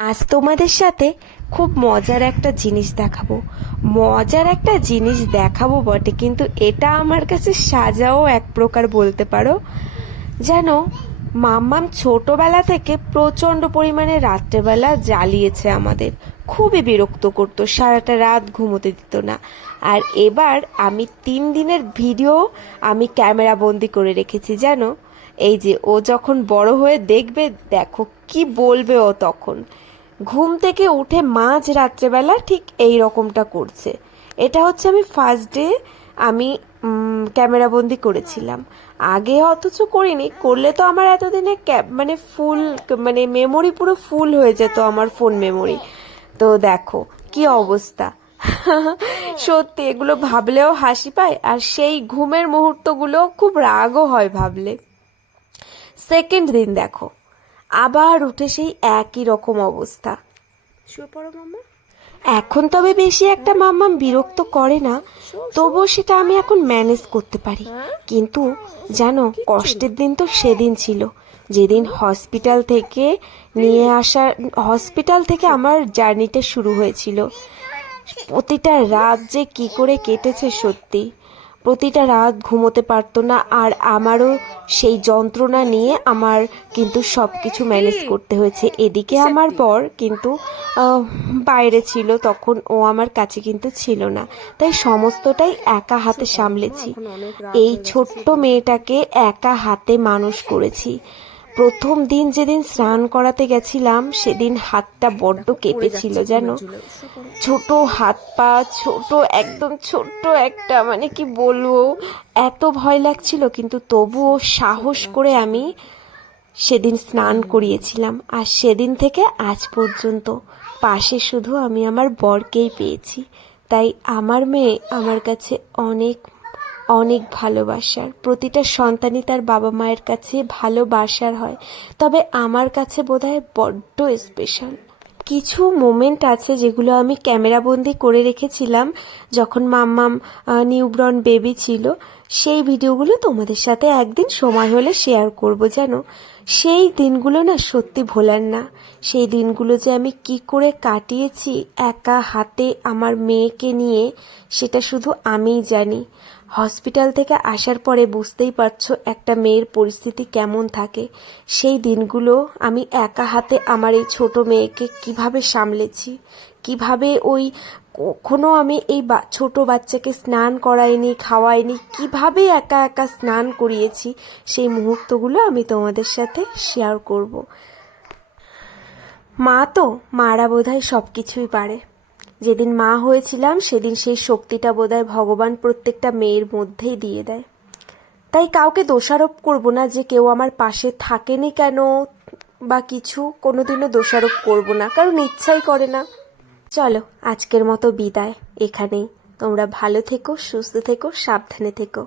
আজ তোমাদের সাথে খুব মজার একটা জিনিস দেখাবো বটে, কিন্তু এটা আমার কাছে সাজাও এক প্রকার বলতে পারো। জানো, মাম্মাম ছোটবেলা থেকে প্রচণ্ড পরিমাণে রাত্রেবেলা জ্বালিয়েছে আমাদের, খুবই বিরক্ত করতো, সারাটা রাত ঘুমোতে দিত না। আর এবার আমি 3 দিনের ভিডিও আমি ক্যামেরা বন্দি করে রেখেছি। জানো, এই যে ও যখন বড় হয়ে দেখবে, দেখো কি বলবে ও তখন। ঘুম থেকে উঠে মাঝ রাত্রেবেলা ঠিক এই রকমটা করছে। এটা হচ্ছে আমি ফার্স্ট ডে আমি ক্যামেরা বন্দি করেছিলাম। আগে অথচ করিনি, করলে তো আমার এতদিনে মানে ফুল, মানে মেমোরি পুরো ফুল হয়ে যেত আমার ফোন মেমোরি। তো দেখো কি অবস্থা। সত্যি এগুলো ভাবলেও হাসি পায়, আর সেই ঘুমের মুহূর্তগুলো খুব রাগও হয় ভাবলে। সেকেন্ড দিন দেখো, আবার উঠে সেই একই রকম অবস্থা। শুয়ে পড়ো মাম্মা। এখন তবে বেশি একটা মাম্মাম বিরক্ত করে না, তবুও সেটা আমি এখন ম্যানেজ করতে পারি। কিন্তু জানো, কষ্টের দিন তো সেদিন ছিল, যেদিন হসপিটাল থেকে আমার জার্নিটা শুরু হয়েছিল। প্রতিটা রাত যে কি করে কেটেছে সত্যি, প্রতিটা রাত ঘুমোতে পারতো না। আর আমারও সেই যন্ত্রণা নিয়ে আমার কিন্তু সব কিছু ম্যানেজ করতে হয়েছে। এদিকে আমার বর কিন্তু বাইরে ছিল, তখন ও আমার কাছে কিন্তু ছিল না, তাই সমস্তটাই একা হাতে সামলেছি। এই ছোট্ট মেয়েটাকে একা হাতে মানুষ করেছি। প্রথম দিন যেদিন স্নান করাতে গেছিলাম, সেদিন হাতটা বড্ড কেঁপেছিল জানো। ছোট হাত পা, ছোট একদম ছোট্ট একটা, মানে কি বলবো, এত ভয় লাগছিল, কিন্তু তবুও সাহস করে আমি সেদিন স্নান করিয়েছিলাম। আর সেদিন থেকে আজ পর্যন্ত পাশে শুধু আমি আমার বরকেই পেয়েছি। তাই আমার মেয়ে আমার কাছে অনেক অনেক ভালোবাসার। প্রতিটা সন্তানই তার বাবা মায়ের কাছে ভালোবাসার হয়, তবে আমার কাছে বোধহয় বড্ড স্পেশাল। কিছু মোমেন্ট আছে যেগুলো আমি ক্যামেরাবন্দি করে রেখেছিলাম যখন মাম্মাম নিউবর্ন বেবি ছিল। সেই ভিডিওগুলো তোমাদের সাথে একদিন সময় হলে শেয়ার করব। জানো, সেই দিনগুলো না সত্যি ভোলার না। সেই দিনগুলো যে আমি কি করে কাটিয়েছি একা হাতে আমার মেয়েকে নিয়ে, সেটা শুধু আমিই জানি। হসপিটাল থেকে আসার পরে বুঝতেই পারছো একটা মেয়ের পরিস্থিতি কেমন থাকে। সেই দিনগুলো আমি একা হাতে আমার এই ছোট মেয়েকে কিভাবে সামলেছি, কিভাবে ওই কখনো আমি এই ছোট বাচ্চাকে স্নান করাইনি, খাওয়াইনি, কিভাবে একা একা স্নান করিয়েছি, সেই মুহূর্তগুলো আমি তোমাদের সাথে শেয়ার করব। মারা বোধহয় সব কিছুই পারে। যেদিন মা হয়েছিলাম সেদিন সেই শক্তিটা বোধহয় ভগবান প্রত্যেকটা মেয়ের মধ্যেই দিয়ে দেয়। তাই কাউকে দোষারোপ করব না যে কেউ আমার পাশে থাকেনি কেন বা কিছু, কোনোদিনও দোষারোপ করব না, কারণ ইচ্ছাই করে না। চলো, আজকের মতো বিদায় এখানেই। তোমরা ভালো থেকো, সুস্থ থেকো, সাবধানে থেকো।